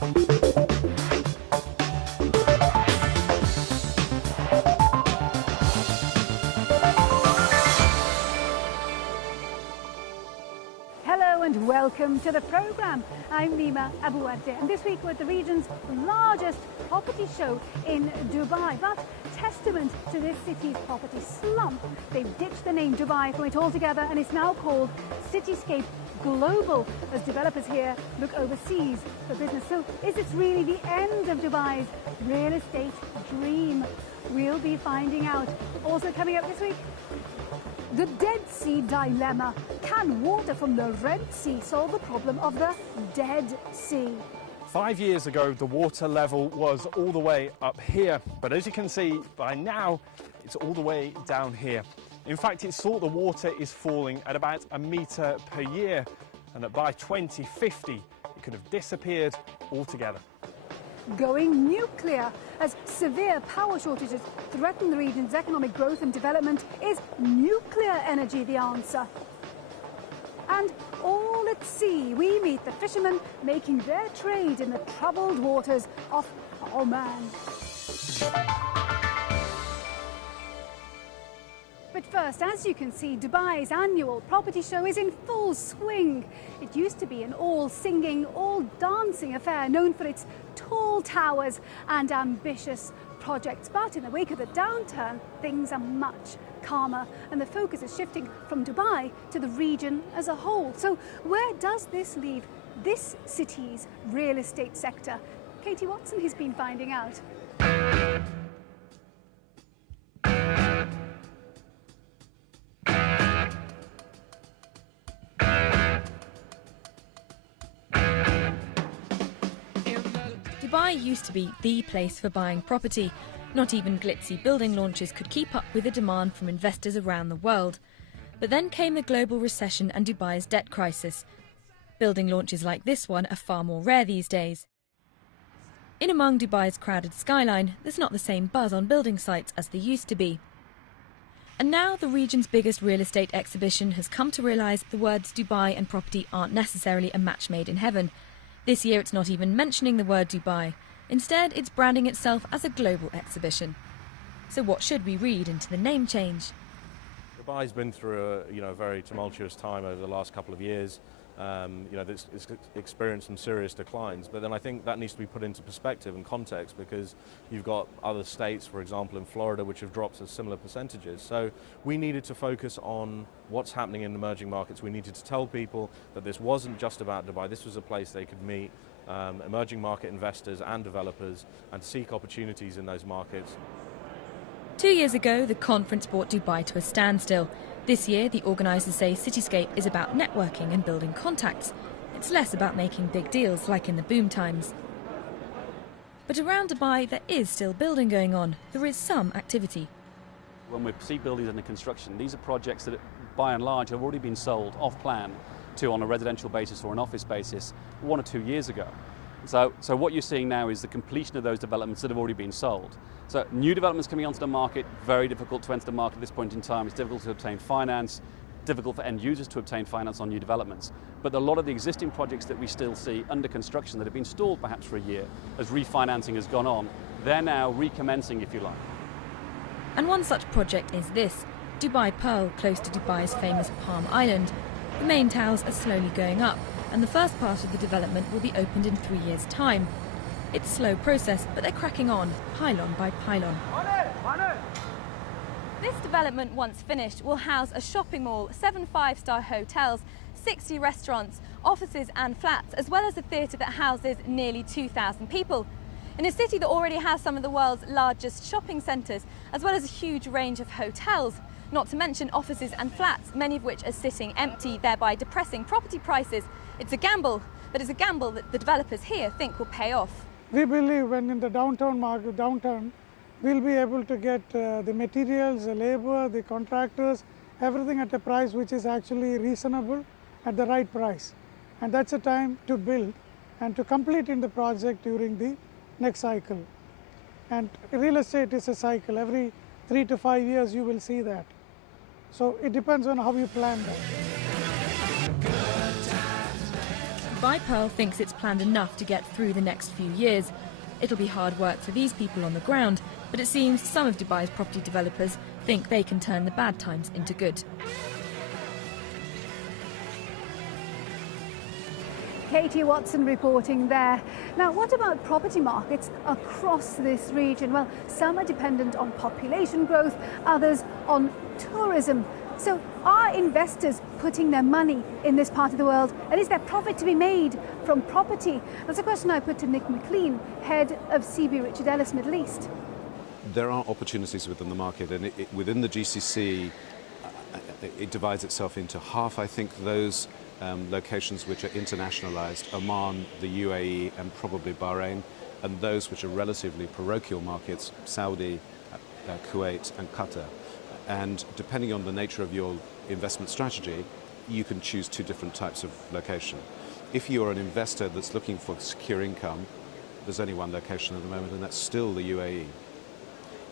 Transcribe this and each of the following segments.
Hello and welcome to the programme. I'm Nima Abouarte, and this week we're at the region's largest property show in Dubai. But testament to this city's property slump, they've ditched the name Dubai from it altogether, and it's now called Cityscape Global as developers here look overseas for business. So is this really the end of Dubai's real estate dream? We'll be finding out. Also coming up this week, the Dead Sea dilemma. Can water from the Red Sea solve the problem of the Dead Sea? 5 years ago, the water level was all the way up here, but as you can see by now, it's all the way down here. In fact, it's thought the water is falling at about a metre per year, and that by 2050, it could have disappeared altogether. Going nuclear as severe power shortages threaten the region's economic growth and development. Is nuclear energy the answer? And all at sea, we meet the fishermen making their trade in the troubled waters of Oman. But first, as you can see, Dubai's annual property show is in full swing. It used to be an all-singing, all-dancing affair known for its tall towers and ambitious projects. But in the wake of the downturn, things are much calmer, and the focus is shifting from Dubai to the region as a whole. So where does this leave this city's real estate sector? Katie Watson has been finding out. Dubai used to be the place for buying property. Not even glitzy building launches could keep up with the demand from investors around the world. But then came the global recession and Dubai's debt crisis. Building launches like this one are far more rare these days. In among Dubai's crowded skyline, there's not the same buzz on building sites as there used to be. And now the region's biggest real estate exhibition has come to realise the words Dubai and property aren't necessarily a match made in heaven. This year it's not even mentioning the word Dubai. Instead, it's branding itself as a global exhibition. So what should we read into the name change? Dubai's been through a very tumultuous time over the last couple of years. It's experienced some serious declines, but then I think that needs to be put into perspective and context, because you've got other states, for example in Florida, which have dropped at similar percentages. So we needed to focus on what's happening in emerging markets. We needed to tell people that this wasn't just about Dubai, this was a place they could meet emerging market investors and developers and seek opportunities in those markets. 2 years ago, the conference brought Dubai to a standstill. This year, the organisers say Cityscape is about networking and building contacts. It's less about making big deals like in the boom times. But around Dubai, there is still building going on. There is some activity. When we see buildings under construction, these are projects that, by and large, have already been sold off-plan to on a residential basis or an office basis 1 or 2 years ago. So what you're seeing now is the completion of those developments that have already been sold. So new developments coming onto the market, very difficult to enter the market at this point in time. It's difficult to obtain finance, difficult for end users to obtain finance on new developments. But a lot of the existing projects that we still see under construction that have been stalled perhaps for a year as refinancing has gone on, they're now recommencing, if you like. And one such project is this, Dubai Pearl, close to Dubai's famous Palm Island. The main towers are slowly going up, and the first part of the development will be opened in 3 years' time. It's a slow process, but they're cracking on, pylon by pylon. This development, once finished, will house a shopping mall, 7 5-star hotels, 60 restaurants, offices and flats, as well as a theatre that houses nearly 2,000 people. In a city that already has some of the world's largest shopping centres, as well as a huge range of hotels, not to mention offices and flats, many of which are sitting empty, thereby depressing property prices. It's a gamble, but it's a gamble that the developers here think will pay off. We believe when in the downturn, we'll be able to get the materials, the labour, the contractors, everything at a price which is actually reasonable at the right price. And that's a time to build and to complete in the project during the next cycle. And real estate is a cycle. Every 3 to 5 years you will see that. So it depends on how you plan that. Dubai Pearl thinks it's planned enough to get through the next few years. It'll be hard work for these people on the ground, but it seems some of Dubai's property developers think they can turn the bad times into good. Katie Watson reporting there. Now, what about property markets across this region? Well, some are dependent on population growth, others on tourism. So are investors putting their money in this part of the world? And is there profit to be made from property? That's a question I put to Nick McLean, head of CB Richard Ellis Middle East. There are opportunities within the market, and within the GCC, it divides itself into half, I think, those locations which are internationalized, Oman, the UAE, and probably Bahrain, and those which are relatively parochial markets, Saudi, Kuwait, and Qatar. And depending on the nature of your investment strategy, you can choose two different types of location. If you're an investor that's looking for secure income, there's only one location at the moment, and that's still the UAE.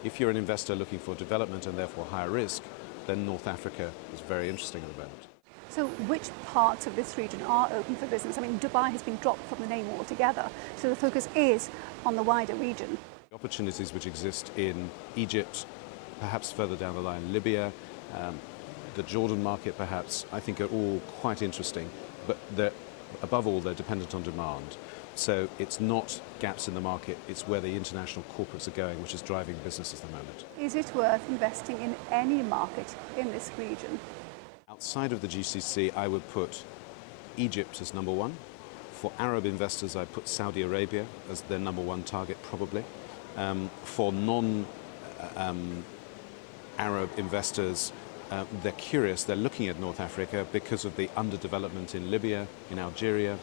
If you're an investor looking for development and therefore higher risk, then North Africa is very interesting at the moment. So which parts of this region are open for business? I mean, Dubai has been dropped from the name altogether, so the focus is on the wider region. The opportunities which exist in Egypt, perhaps further down the line, Libya, the Jordan market perhaps, I think are all quite interesting, but above all they're dependent on demand. So it's not gaps in the market, it's where the international corporates are going, which is driving business at the moment. Is it worth investing in any market in this region? Outside of the GCC, I would put Egypt as number one. For Arab investors, I put Saudi Arabia as their number one target, probably. For non-Arab investors, they're curious, they're looking at North Africa because of the underdevelopment in Libya, in Algeria,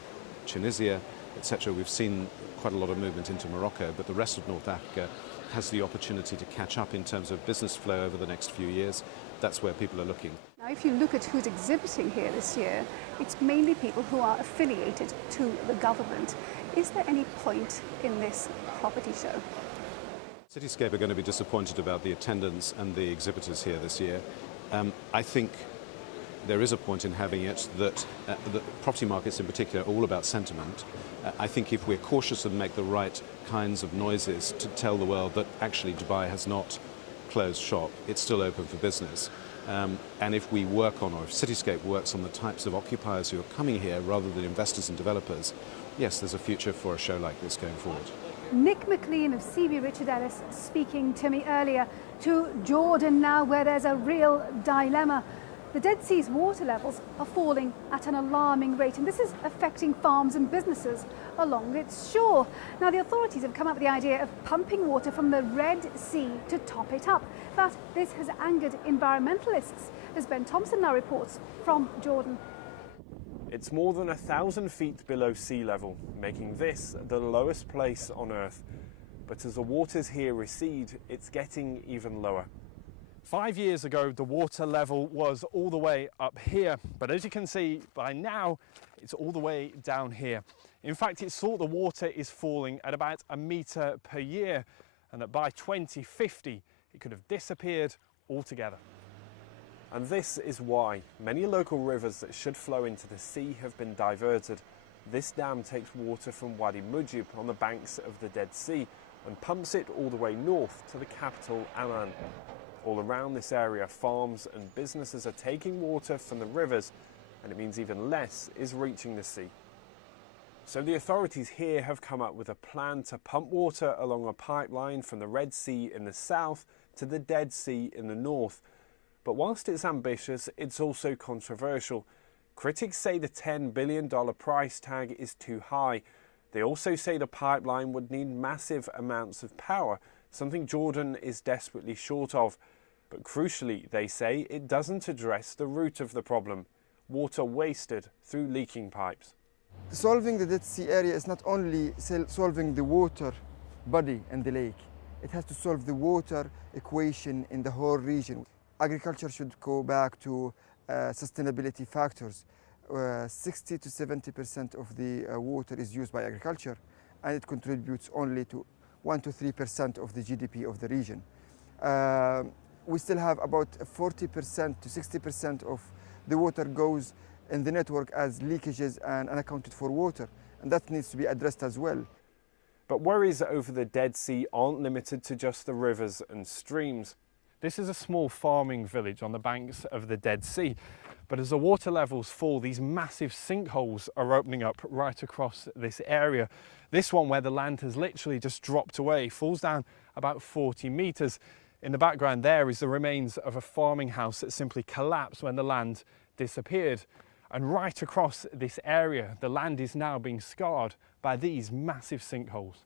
Tunisia, etc. We've seen quite a lot of movement into Morocco, but the rest of North Africa has the opportunity to catch up in terms of business flow over the next few years. That's where people are looking. Now, if you look at who's exhibiting here this year, it's mainly people who are affiliated to the government. Is there any point in this property show? Cityscape are going to be disappointed about the attendance and the exhibitors here this year. I think there is a point in having it that the property markets in particular are all about sentiment. I think if we're cautious and make the right kinds of noises to tell the world that actually Dubai has not closed shop, it's still open for business. And if we work on, or if Cityscape works on the types of occupiers who are coming here rather than investors and developers, yes, there's a future for a show like this going forward. Nick McLean of CB Richard Ellis speaking to me earlier. To Jordan now, where there's a real dilemma. The Dead Sea's water levels are falling at an alarming rate, and this is affecting farms and businesses along its shore. Now, the authorities have come up with the idea of pumping water from the Red Sea to top it up, but this has angered environmentalists, as Ben Thompson now reports from Jordan. It's more than 1,000 feet below sea level, making this the lowest place on Earth. But as the waters here recede, it's getting even lower. 5 years ago, the water level was all the way up here, but as you can see by now, it's all the way down here. In fact, it's thought the water is falling at about a metre per year, and that by 2050, it could have disappeared altogether. And this is why many local rivers that should flow into the sea have been diverted. This dam takes water from Wadi Mujib on the banks of the Dead Sea and pumps it all the way north to the capital, Amman. All around this area, farms and businesses are taking water from the rivers, and it means even less is reaching the sea. So the authorities here have come up with a plan to pump water along a pipeline from the Red Sea in the south to the Dead Sea in the north. But whilst it's ambitious, it's also controversial. Critics say the $10 billion price tag is too high. They also say the pipeline would need massive amounts of power, something Jordan is desperately short of. But crucially, they say, it doesn't address the root of the problem: water wasted through leaking pipes. Solving the Dead Sea area is not only solving the water body in the lake, it has to solve the water equation in the whole region. Agriculture should go back to sustainability factors. 60 to 70% of the water is used by agriculture, and it contributes only to 1 to 3% of the GDP of the region. We still have about 40% to 60% of the water goes in the network as leakages and unaccounted for water, and that needs to be addressed as well. But worries over the Dead Sea aren't limited to just the rivers and streams. This is a small farming village on the banks of the Dead Sea, but as the water levels fall, these massive sinkholes are opening up right across this area. This one, where the land has literally just dropped away, falls down about 40 metres. In the background there is the remains of a farming house that simply collapsed when the land disappeared. And right across this area, the land is now being scarred by these massive sinkholes.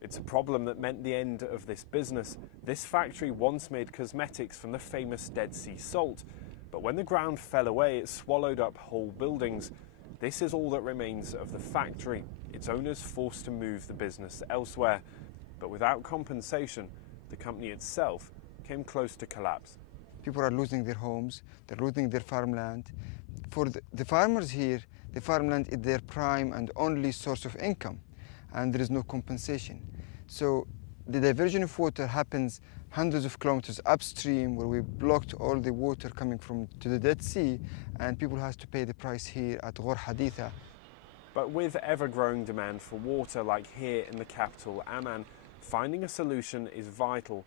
It's a problem that meant the end of this business. This factory once made cosmetics from the famous Dead Sea salt, but when the ground fell away, it swallowed up whole buildings. This is all that remains of the factory. Its owners forced to move the business elsewhere, but without compensation, the company itself came close to collapse. People are losing their homes, they're losing their farmland. For the farmers here, the farmland is their prime and only source of income, and there is no compensation. So the diversion of water happens hundreds of kilometers upstream, where we blocked all the water coming to the Dead Sea, and people have to pay the price here at Ghor Haditha. But with ever-growing demand for water, like here in the capital Amman, finding a solution is vital.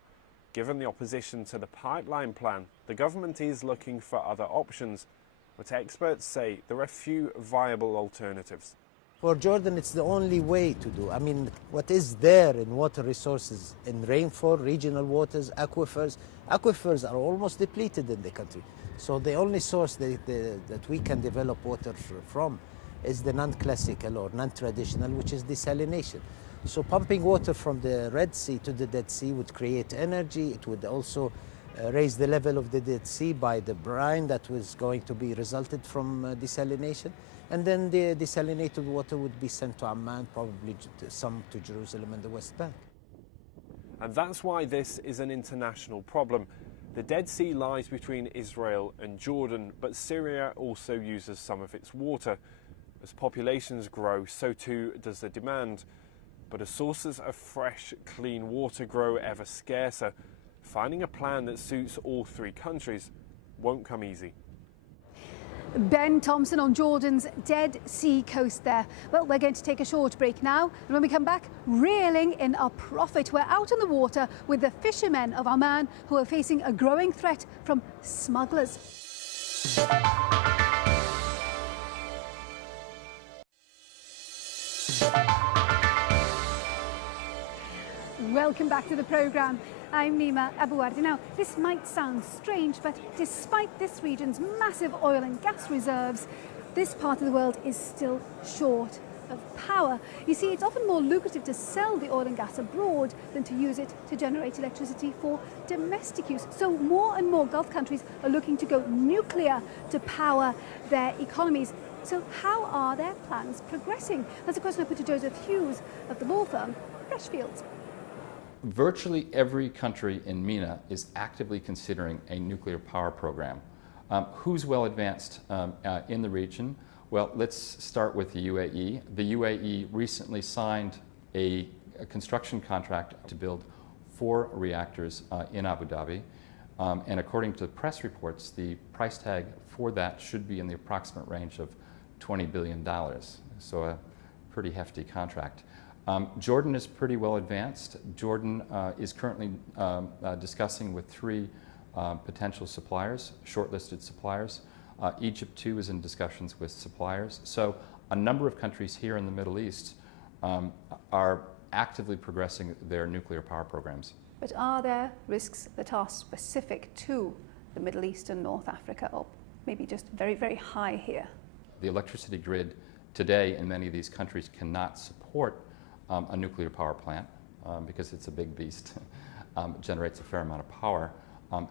Given the opposition to the pipeline plan, the government is looking for other options, but experts say there are few viable alternatives. For Jordan, it's the only way to do. I mean, what is there in water resources, in rainfall, regional waters, aquifers are almost depleted in the country. So the only source that we can develop water from is the non-classical or non-traditional, which is desalination. So pumping water from the Red Sea to the Dead Sea would create energy. It would also raise the level of the Dead Sea by the brine that was going to be resulted from desalination. And then the desalinated water would be sent to Amman, probably some to Jerusalem and the West Bank. And that's why this is an international problem. The Dead Sea lies between Israel and Jordan, but Syria also uses some of its water. As populations grow, so too does the demand. But as sources of fresh, clean water grow ever scarcer, finding a plan that suits all three countries won't come easy. Ben Thompson on Jordan's Dead Sea coast there. Well, we're going to take a short break now, and when we come back, reeling in our profit. We're out on the water with the fishermen of Amman, who are facing a growing threat from smugglers. Welcome back to the programme. I'm Nima Abouardi. Now, this might sound strange, but despite this region's massive oil and gas reserves, this part of the world is still short of power. You see, it's often more lucrative to sell the oil and gas abroad than to use it to generate electricity for domestic use. So more and more Gulf countries are looking to go nuclear to power their economies. So how are their plans progressing? That's a question I put to Joseph Hughes of the law firm Freshfields. Virtually every country in MENA is actively considering a nuclear power program. Who's well advanced in the region? Well, let's start with the UAE. The UAE recently signed a construction contract to build 4 reactors in Abu Dhabi. And according to press reports, the price tag for that should be in the approximate range of $20 billion. So a pretty hefty contract. Jordan is pretty well advanced. Jordan is currently discussing with 3 potential suppliers, shortlisted suppliers. Egypt too is in discussions with suppliers. So a number of countries here in the Middle East are actively progressing their nuclear power programs. But are there risks that are specific to the Middle East and North Africa, or maybe just very, very high here? The electricity grid today in many of these countries cannot support a nuclear power plant because it's a big beast. It generates a fair amount of power,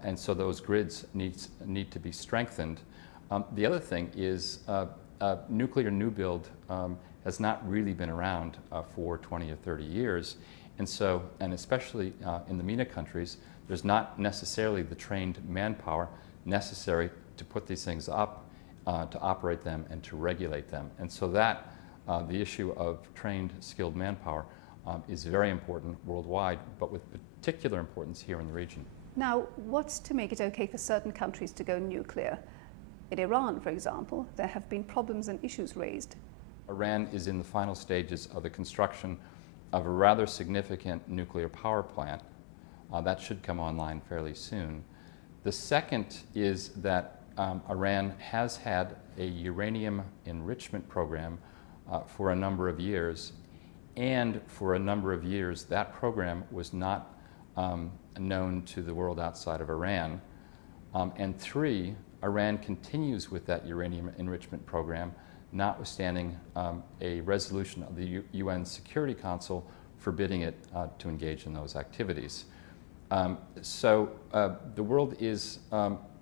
and so those grids need to be strengthened. The other thing is nuclear new build has not really been around for 20 or 30 years, and especially in the MENA countries, there's not necessarily the trained manpower necessary to put these things up, to operate them, and to regulate them, and so that the issue of trained, skilled manpower is very important worldwide, but with particular importance here in the region. Now, what's to make it okay for certain countries to go nuclear? In Iran, for example, there have been problems and issues raised. Iran is in the final stages of the construction of a rather significant nuclear power plant. That should come online fairly soon. The second is that Iran has had a uranium enrichment program for a number of years, and for a number of years that program was not known to the world outside of Iran. And three, Iran continues with that uranium enrichment program, notwithstanding a resolution of the UN Security Council forbidding it to engage in those activities. So the world is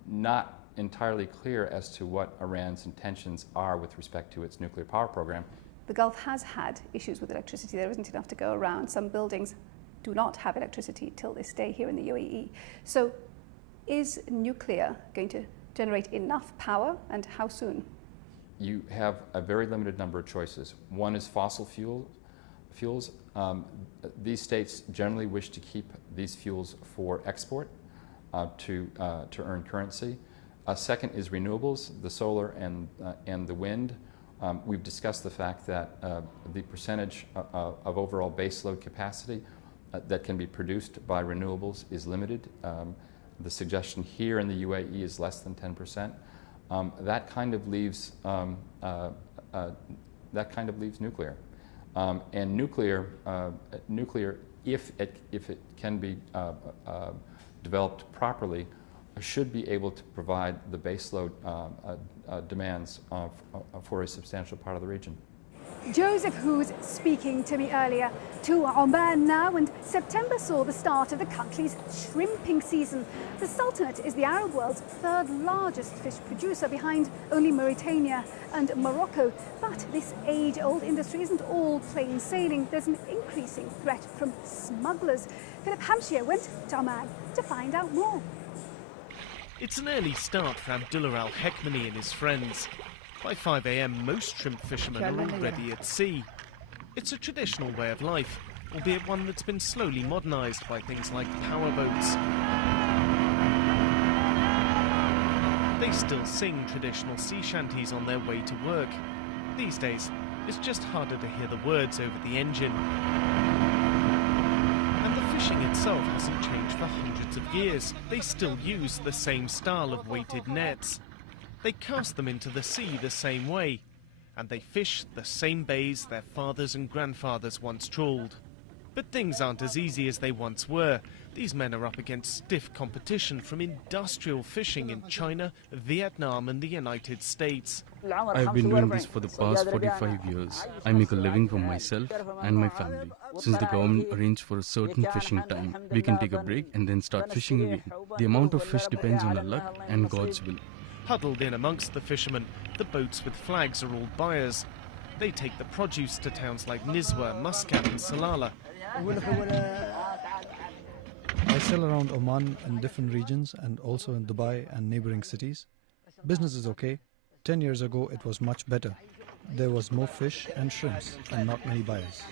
not entirely clear as to what Iran's intentions are with respect to its nuclear power program. The Gulf has had issues with electricity. There isn't enough to go around. Some buildings do not have electricity till this day here in the UAE. So is nuclear going to generate enough power, and how soon? You have a very limited number of choices. One is fossil fuels. These states generally wish to keep these fuels for export to earn currency. Second is renewables, the solar and the wind. We've discussed the fact that the percentage of overall baseload capacity that can be produced by renewables is limited. The suggestion here in the UAE is less than 10%. That kind of leaves nuclear. And nuclear, if it can be developed properly, should be able to provide the baseload demands for a substantial part of the region. Joseph Who's speaking to me earlier. To Oman now, and September saw the start of the country's shrimping season. The Sultanate is the Arab world's third largest fish producer, behind only Mauritania and Morocco. But this age-old industry isn't all plain sailing. There's an increasing threat from smugglers. Philip Hampshire went to Oman to find out more. It's an early start for Abdullah Al-Hekmani and his friends. By 5 a.m, most shrimp fishermen are already at sea. It's a traditional way of life, albeit one that's been slowly modernised by things like powerboats. They still sing traditional sea shanties on their way to work. These days, it's just harder to hear the words over the engine. And the fishing itself hasn't changed for hundreds of years. They still use the same style of weighted nets. They cast them into the sea the same way, and they fish the same bays their fathers and grandfathers once trawled. But things aren't as easy as they once were. These men are up against stiff competition from industrial fishing in China, Vietnam and the United States. I've been doing this for the past 45 years. I make a living for myself and my family. Since the government arranged for a certain fishing time, we can take a break and then start fishing again. The amount of fish depends on our luck and God's will. Huddled in amongst the fishermen, the boats with flags are all buyers. They take the produce to towns like Nizwa, Muscat and Salalah. I sell around Oman in different regions and also in Dubai and neighboring cities. Business is okay. 10 years ago it was much better. There was more fish and shrimps and not many buyers.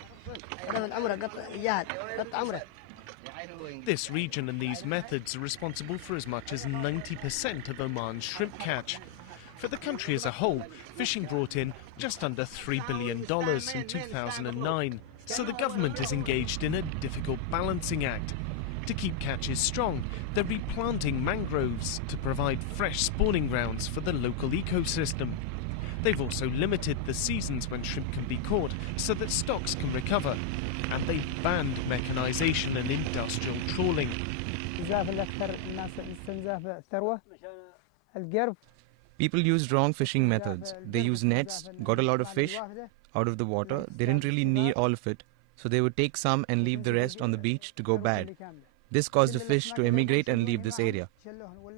This region and these methods are responsible for as much as 90% of Oman's shrimp catch. For the country as a whole, fishing brought in just under $3 billion in 2009. So the government is engaged in a difficult balancing act. To keep catches strong, they're replanting mangroves to provide fresh spawning grounds for the local ecosystem. They've also limited the seasons when shrimp can be caught so that stocks can recover. And they've banned mechanisation and industrial trawling. People used wrong fishing methods. They used nets, got a lot of fish out of the water. They didn't really need all of it, so they would take some and leave the rest on the beach to go bad. This caused the fish to emigrate and leave this area.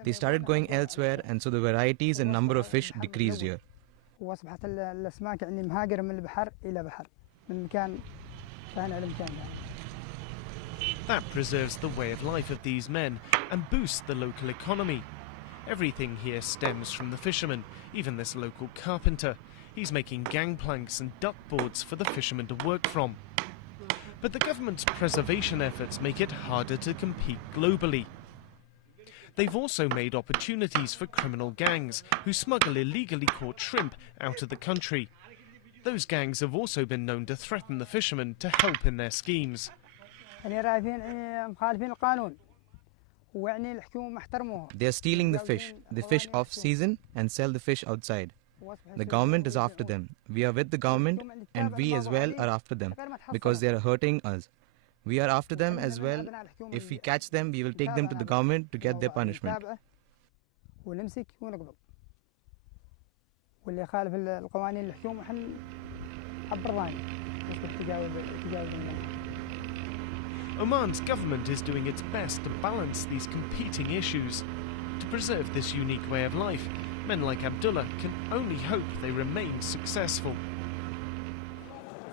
They started going elsewhere, and so the varieties and number of fish decreased here. That preserves the way of life of these men and boosts the local economy. Everything here stems from the fishermen, even this local carpenter. He's making gangplanks and duckboards for the fishermen to work from. But the government's preservation efforts make it harder to compete globally. They've also made opportunities for criminal gangs who smuggle illegally caught shrimp out of the country. Those gangs have also been known to threaten the fishermen to help in their schemes. They are stealing the fish off season and sell the fish outside. The government is after them. We are with the government and we as well are after them because they are hurting us. We are after them as well. If we catch them, we will take them to the government to get their punishment. Oman's government is doing its best to balance these competing issues. To preserve this unique way of life, men like Abdullah can only hope they remain successful.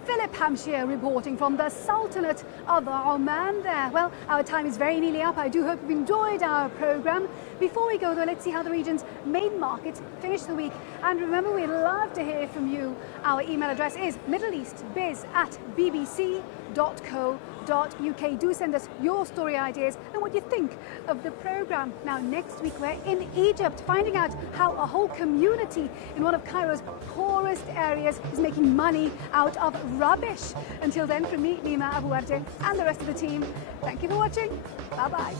Philip Hampshire reporting from the Sultanate of Oman there. Well, our time is very nearly up. I do hope you've enjoyed our programme. Before we go though, let's see how the region's main markets finish the week. And remember, we'd love to hear from you. Our email address is middleeastbiz@bbc.co.uk. Do send us your story ideas and what you think of the programme. Now, next week we're in Egypt, finding out how a whole community in one of Cairo's poorest areas is making money out of rubbish. Until then, from me, Nima Abu Arje, and the rest of the team, thank you for watching. Bye-bye.